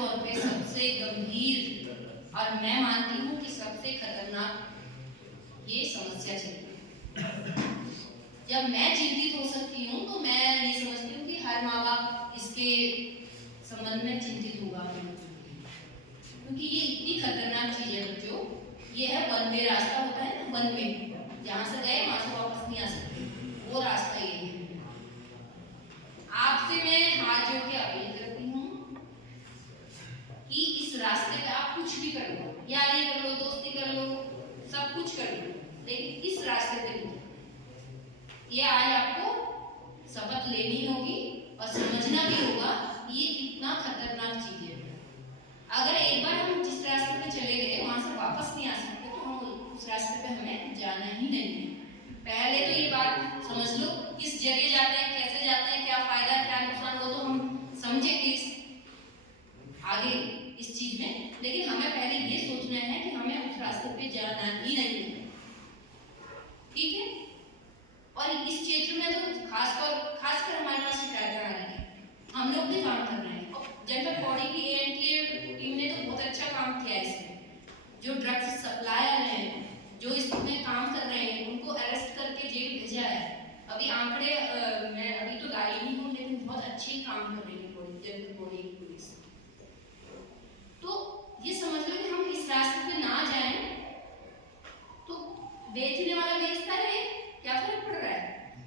तौर पे सबसे गंभीर और मैं मानती हूँ कि सबसे खतरनाक ये समस्या चल रही है। जब मैं चिंतित हो सकती हूँ तो मैं ये समझती हूँ कि हर माँ बाप इसके संबंध में चिंतित होगा, क्योंकि ये इतनी खतरनाक चीज है बच्चों। ये है वन वे रास्ता होता है ना, वन वे, जहाँ से गए वहां से वापस नहीं आ सकते, वो रास्ता ये है। आपसे मैं हाथ जोड़ के अपील करती हूँ कि इस रास्ते पे आप कुछ भी कर लो, यारी कर लो, दोस्ती कर लो, सब कुछ कर लो, लेकिन इस रास्ते पे नहीं। ये आज आपको शपथ लेनी होगी और समझना भी होगा ये कितना खतरनाक चीज है। अगर एक बार हम जिस रास्ते पे चले गए वहां से वापस नहीं आ सकते तो हम उस रास्ते पे हमें जाना ही नहीं है। पहले तो ये बात समझ लो, किस जगह जाते हैं, कैसे जाते हैं, क्या फायदा क्या नुकसान, वो तो हम समझेंगे आगे इस चीज में, लेकिन हमें पहले ये सोचना है कि हमें उस रास्ते पे जाना ही नहीं है, ठीक है। और इस क्षेत्र में तो खासकर हमारे पास शिकायतें आ रही है, हम लोग भी काम कर रहे हैं और जनपद पौड़ी की एएनटी टीम ने तो बहुत अच्छा काम किया है इसमें। जो ड्रग्स सप्लायर हैं, जो इसमें काम कर रहे हैं, उनको अरेस्ट करके जेल भेजा है। अभी आंकड़े मैं अभी तो डाली नहीं हूँ, लेकिन बहुत अच्छे काम कर रही है जनपद पौड़ी की पुलिस। तो ये समझ लो कि हम इस रास्ते पे ना जाएं तो बेचने वाला बेचता है, क्या फर्क पड़ रहा है।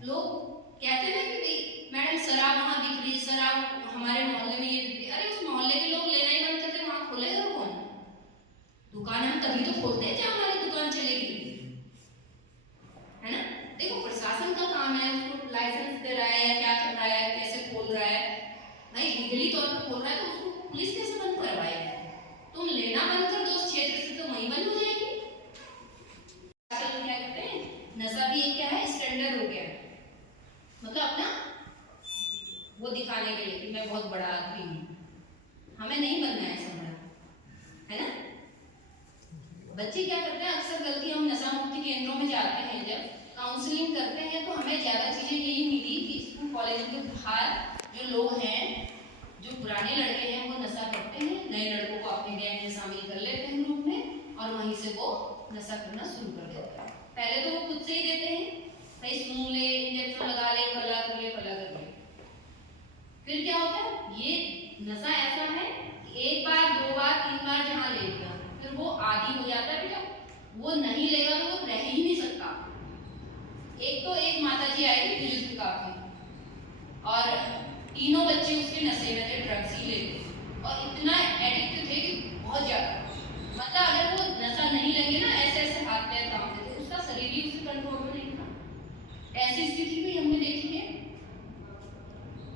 लोग कहते हैं कि भाई मैडम शराब वहां बिक रही है, शराब हमारे मोहल्ले में ये बिक रही है। अरे उस मोहल्ले के लोग लेना ही बंद कर दे, वहां खोलेगा कौन दुकान? हम तभी तो खोलते हैं जहां हमारी दुकान चलेगी, है ना। देखो प्रशासन का काम है, उसको लाइसेंस दे रहा है या क्या कर रहा है, कैसे खोल रहा है, भाई लीगली तौर पर खोल रहा है तो उसको पुलिस कैसे बंद करवाएगी? तुम लेना बंद कर दो उस क्षेत्र से तो वहीं बंद हो जाएगी। क्या कहते हैं, नशा भी एक क्या है, स्टैंडर्ड हो गया, मतलब अपना वो दिखाने के लिए कि मैं बहुत बड़ा आदमी हूँ। हमें नहीं बनना है ऐसा बड़ा, है ना। बच्चे क्या करते हैं, अक्सर गलती, हम नशा मुक्ति केंद्रों में जाते हैं, जब काउंसलिंग करते हैं तो हमें ज्यादा चीजें यही मिली कि स्कूल कॉलेज के बाहर जो लोग हैं, जो पुराने लड़के हैं वो नशा करते हैं, नए लड़कों को अपने गैंग में शामिल कर लेते हैं ग्रुप में, और वहीं से वो नशा करना शुरू कर देते हैं। पहले तो वो खुद से ही देते हैं, भाई सूंघ ले, इंजेक्शन लगा ले, फला कर ले, फला कर ले। फिर क्या होता है, ये नशा ऐसा है कि एक बार, दो बार, तीन बार जहां ले लिया फिर वो आदी हो जाता है बेटा, वो नहीं लेगा तो वो रह ही नहीं सकता। एक माता जी आएगी बुजुर्ग काफी, और तीनों बच्चे उसके नशे में थे, ड्रग्स ही लेते और इतना एडिक्ट थे कि बहुत ज्यादा, मतलब अगर वो नशा नहीं लगे ना, ऐसे ऐसे हाथ पैर कांपते थे, उसका शरीर ही उसके कंट्रोल में नहीं था। ऐसी स्थिति भी हमने देखी है।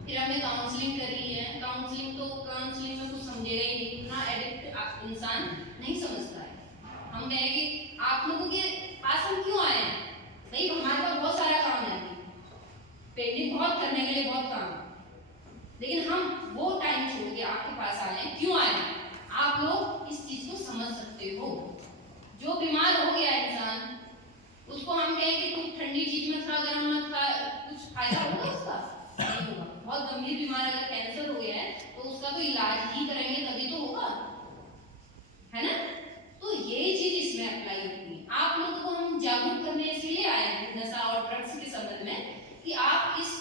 फिर हमने काउंसलिंग करी है, काउंसलिंग में कुछ समझेगा ही नहीं, इतना एडिक्ट इंसान नहीं समझता है। हम कहेंगे आप लोगों के पास हम क्यों आए हैं, भाई हमारे पास बहुत सारा काम है, पेंडिंग बहुत करने के लिए बहुत काम है, लेकिन हम वो टाइम छोड़ के आपके पास आए हैं, क्यों आए हैं? आप लोग इस चीज को समझ सकते हो। जो बीमार हो गया इंसान, उसको हम कहें कि तू ठंडी चीज में खा, गर्म मत खा, कुछ फायदा होगा उसका? नहीं होगा। बहुत गंभीर बीमार अगर कैंसर हो गया है तो उसका तो इलाज ही करेंगे तभी तो होगा, है ना। तो यही चीज इसमें अप्लाई होती है। आप लोगों को हम जागरूक करने इसलिए आए हैं नशा और ड्रग्स के संबंध में, कि आप इस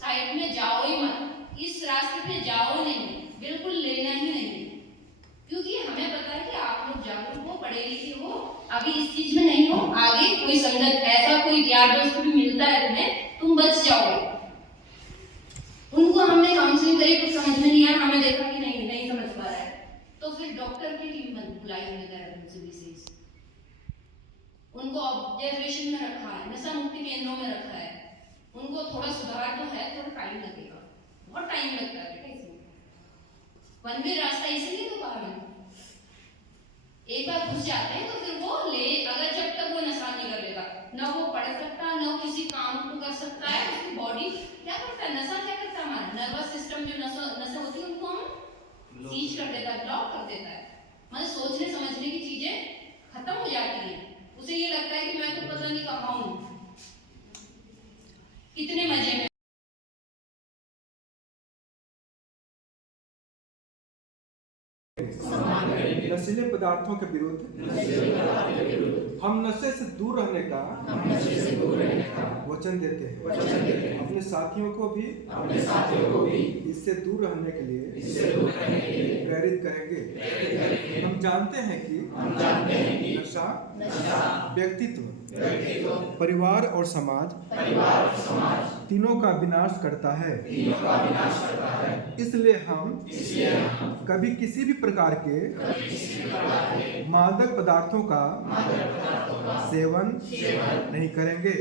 साइड में जाओ ही मत, इस रास्ते पे जाओ नहीं, बिल्कुल लेना ही नहीं, क्योंकि हमें पता है कि आप लोग जागरूक हो, पढ़े लिखे हो, अभी इस चीज में नहीं हो, आगे कोई संगत, ऐसा कोई यार दोस्त भी मिलता है तुम्हें, तुम बच जाओगे। उनको हमने काउंसलिंग करी, कुछ समझ में नहीं आया, हमें देखा कि नहीं समझ पा रहा है, तो फिर डॉक्टर की टीम बुलाई हमने देहरादून से विशेष, उनको ऑब्जर्वेशन में रखा है, नशा मुक्ति केंद्रों में रखा है, उनको थोड़ा सुधार तो है, थोड़ा टाइम लगेगा, बहुत टाइम लगता है बेटा इसमें। वन वे रास्ता इसीलिए तो कहा मैंने, एक बार घुस जाते हैं तो फिर वो ले, अगर जब तक वो नशा नहीं कर लेगा, ना वो पढ़ सकता, ना किसी काम को कर सकता है, उसकी बॉडी क्या करता है, नशा क्या करता है, हमारा नर्वस सिस्टम जो नशा होती है उनको हम सीज कर देता है, ब्लॉक कर देता है, मतलब सोचने समझने की चीजें खत्म हो जाती है, उसे ये लगता है कि मैं तो पता नहीं कहाँ हूँ, कितने मजे में। नशीले पदार्थों के विरुद्ध हम नशे से दूर रहने का वचन देते हैं। अपने साथियों को भी इससे दूर रहने के लिए प्रेरित करेंगे। हम जानते हैं कि नशा व्यक्तित्व, परिवार और समाज तीनों का विनाश करता है। इसलिए हम कभी किसी भी प्रकार के मादक पदार्थों का सेवन नहीं करेंगे।